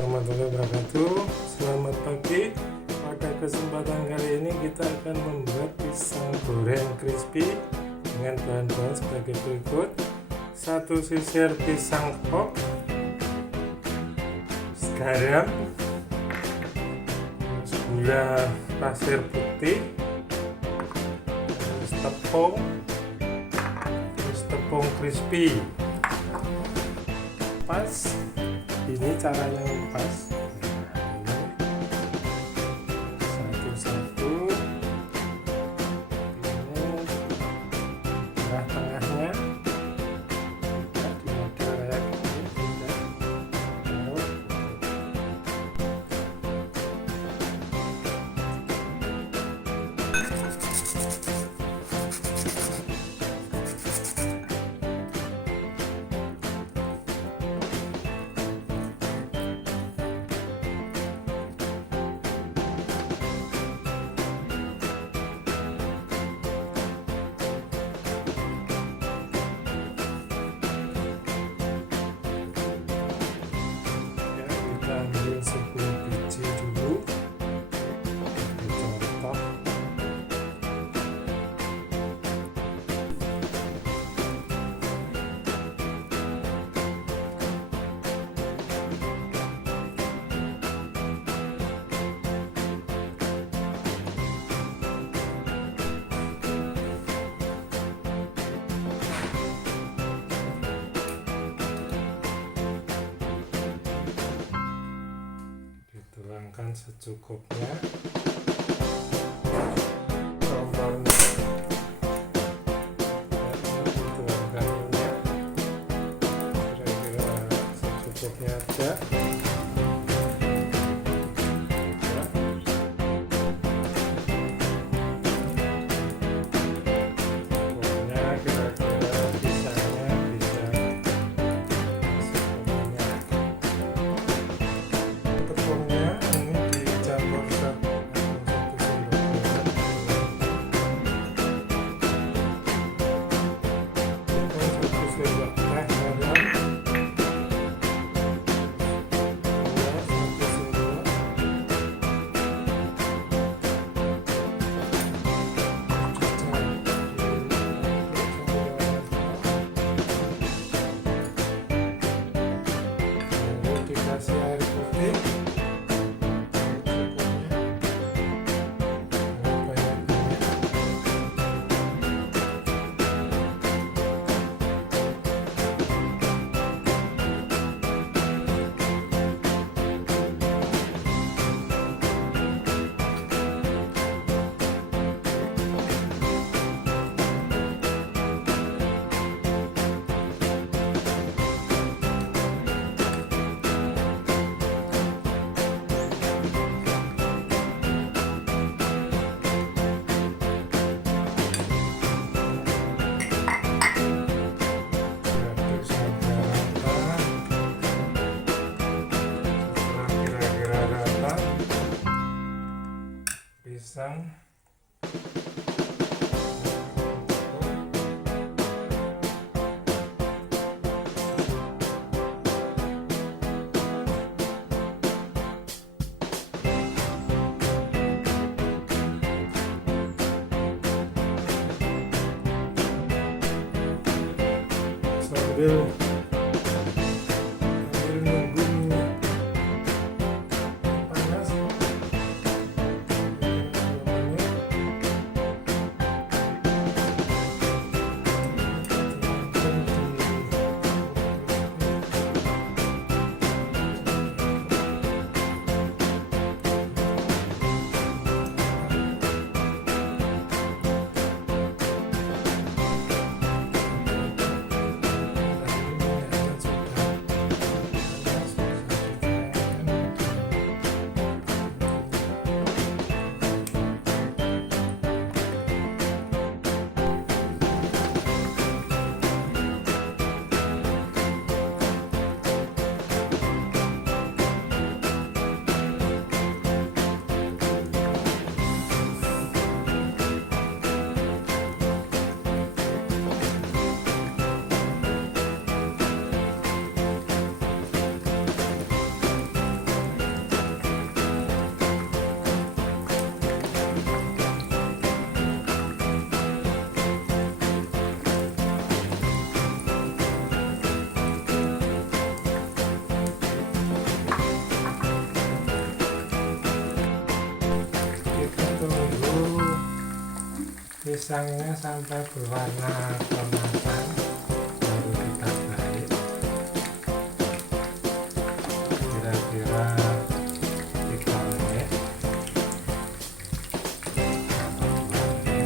Warahmatullahi wabarakatuh. Selamat pagi. Pada kesempatan kali ini kita akan membuat pisang goreng crispy dengan bahan-bahan sebagai berikut: 1 sisir pisang kepok, garam, gula pasir putih, tepung crispy. Pas ini caranya ngupas. Satu-satu ini tengah-tengahnya di model kayak gini sudah taruh. Ambil 10 biji dulu, dicontoh. Tuangkan secukupnya kompornya, tuangkan minyak kira-kira secukupnya aja. Pokoknya kira-kira pisangnya bisa masuk ke minyak. Tepungnya dikasih air putih pisang sambil nunggu minyak panas. pisangnya sampai berwarna keemasan, baru kita balik kira-kira 3 menit atau 2 menit.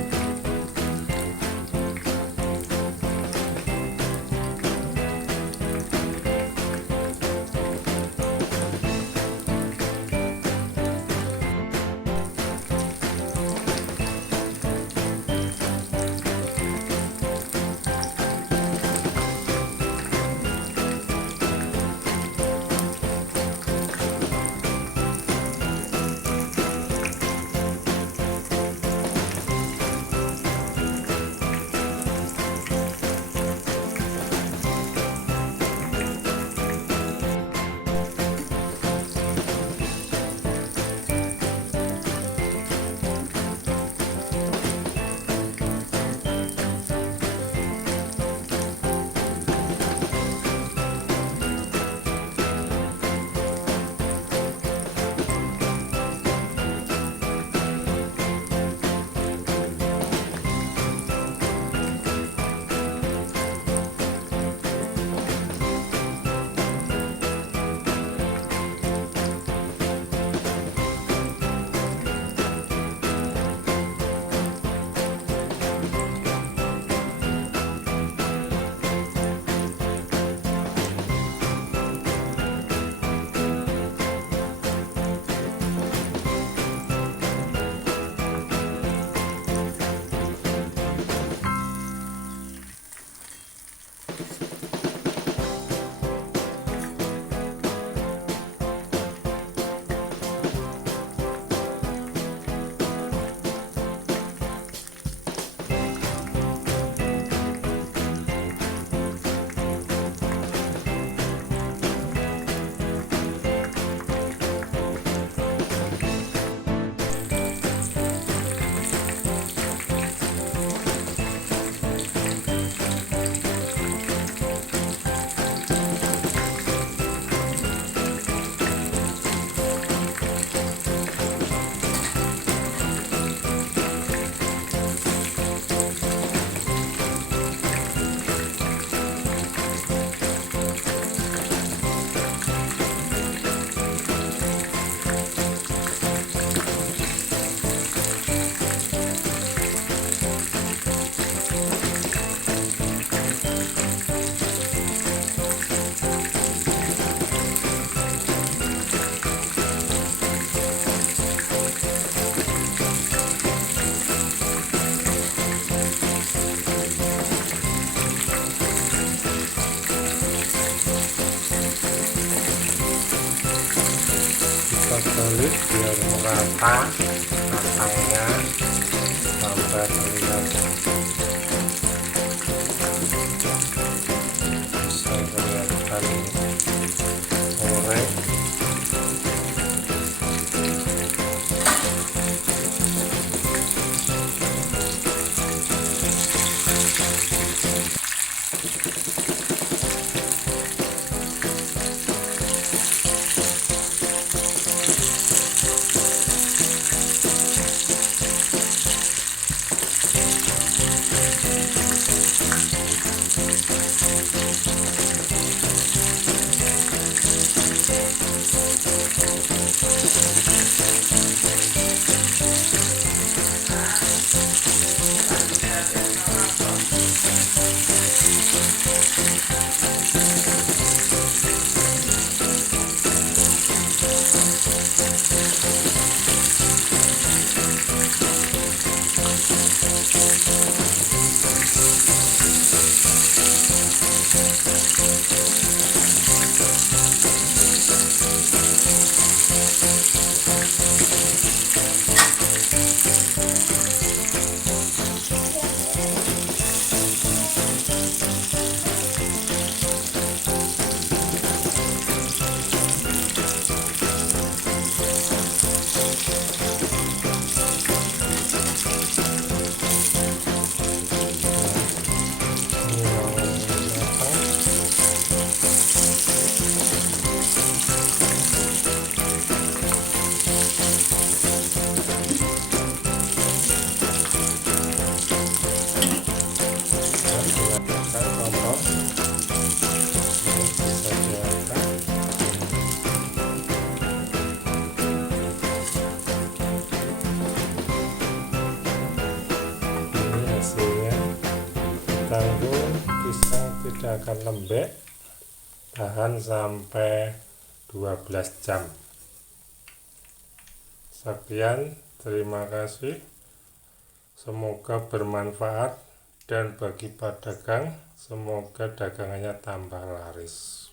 Balik biar merata rasanya sampai terlihat bisa kelihatan goreng. tanggung, pisang tidak akan lembek, tahan sampai 12 jam. Sekian, terima kasih. Semoga bermanfaat, dan bagi pedagang, semoga dagangannya tambah laris.